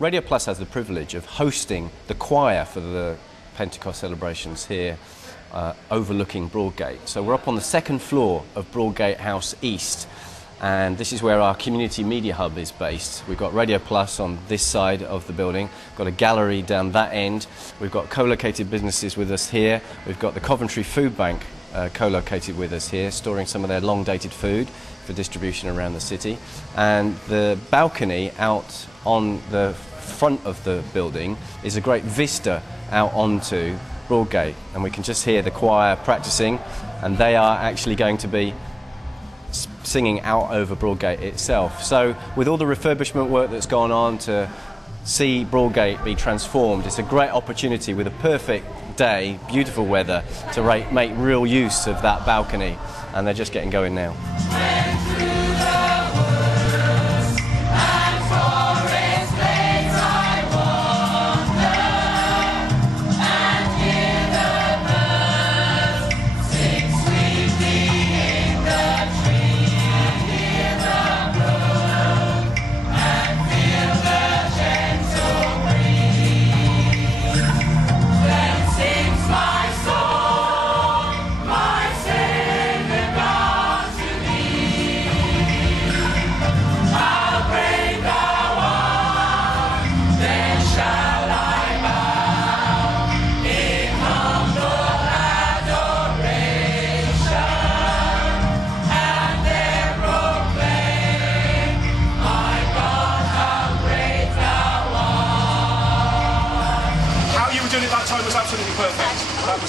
Radio Plus has the privilege of hosting the choir for the Pentecost celebrations here, overlooking Broadgate. So we're up on the second floor of Broadgate House East, and this is where our community media hub is based. We've got Radio Plus on this side of the building, got a gallery down that end, we've got co-located businesses with us here, we've got the Coventry Food Bank co-located with us here, storing some of their long-dated food for distribution around the city, and the balcony out on the front of the building is a great vista out onto Broadgate, and we can just hear the choir practicing, and they are actually going to be singing out over Broadgate itself. So with all the refurbishment work that's gone on to see Broadgate be transformed, it's a great opportunity with a perfect day, beautiful weather, to make real use of that balcony, and they're just getting going now.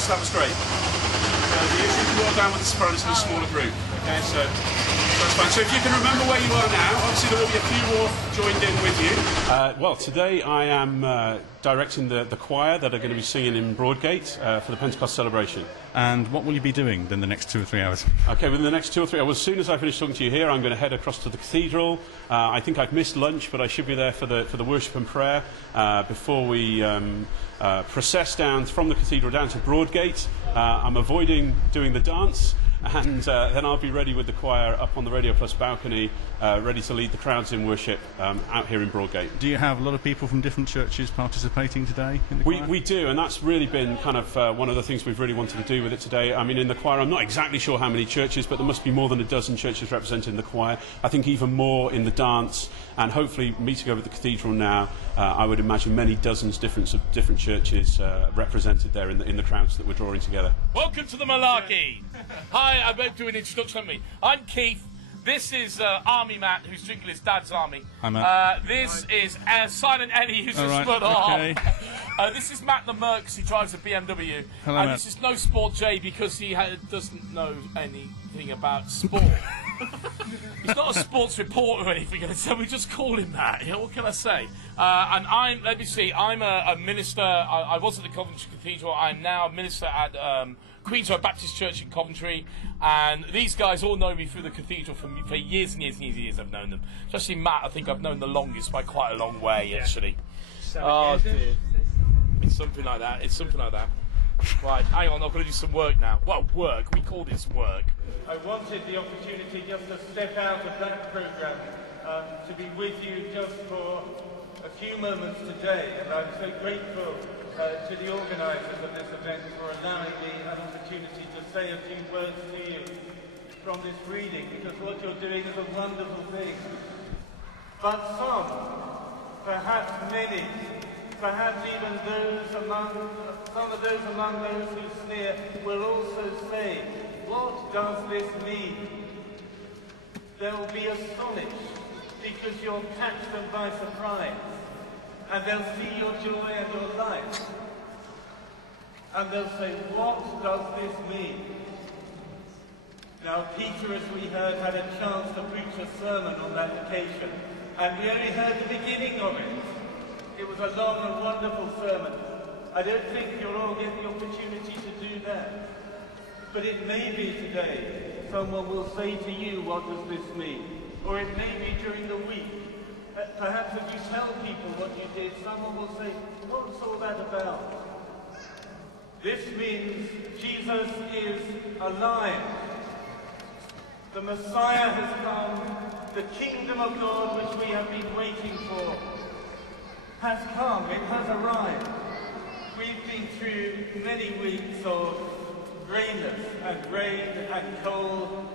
That was great. You can walk down with the sopranos in a smaller group. Okay, so that's fine. So if you can remember where you are now, obviously there will be a few more joined in with you. Well, today I am directing the choir that are going to be singing in Broadgate for the Pentecost celebration. And what will you be doing in the next 2 or 3 hours? Okay, within the next 2 or 3 hours, as soon as I finish talking to you here, I'm going to head across to the cathedral. I think I've missed lunch, but I should be there for the worship and prayer before we process down from the cathedral down to Broadgate. I'm avoiding doing the dance, and then I'll be ready with the choir up on the Radio Plus balcony, ready to lead the crowds in worship out here in Broadgate. Do you have a lot of people from different churches participating today in the choir? We do, and that's really been kind of one of the things we've really wanted to do with it today. I mean, in the choir, I'm not exactly sure how many churches, but there must be more than a dozen churches represented in the choir. I think even more in the dance, and hopefully meeting over at the cathedral now, I would imagine many dozens of different churches represented there in the crowds that we're drawing together. Welcome to the Malarkey. Hi, I better do an introduction of me. I'm Keith. This is Army Matt, who's drinking his dad's army. Hi, Matt. This is Silent Eddie, who's just split okay. off. This is Matt the Merc, because he drives a BMW. Hello, and Matt. This is No Sport J, because he doesn't know anything about sport. He's not a sports reporter or anything, so we just call him that. You know, what can I say? And I'm a minister. I was at the Coventry Cathedral. I'm now a minister at Queen's Road Baptist Church in Coventry, and these guys all know me through the cathedral for years and years and years. I've known them. Especially Matt, I think I've known the longest by quite a long way, actually. Oh dear, it's something like that. It's something like that. Right, hang on, I've got to do some work now. Well, work. We call this work. I wanted the opportunity just to step out of that programme, to be with you just for a few moments today, and I'm so grateful to the organisers of this event for allowing me an opportunity to say a few words to you from this reading, because what you're doing is a wonderful thing. But some, perhaps many, perhaps even some of those among those who sneer will also say, what does this mean? They'll be astonished because you'll catch them by surprise, and they'll see your joy and your light, and they'll say, what does this mean? Now, Peter, as we heard, had a chance to preach a sermon on that occasion, and we only heard the beginning of it. It was a long and wonderful sermon. I don't think you'll all get the opportunity to do that. But it may be today someone will say to you, what does this mean? Or it may be during the week. Perhaps if you tell people what you did, someone will say, what's all that about? This means Jesus is alive. The Messiah has come, the kingdom of God which we have been waiting for. has come, it has arrived. We've been through many weeks of greyness and rain and cold,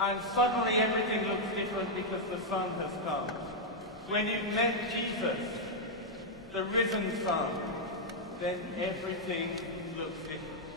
and suddenly everything looks different because the sun has come. When you met Jesus, the risen Son, then everything looks different.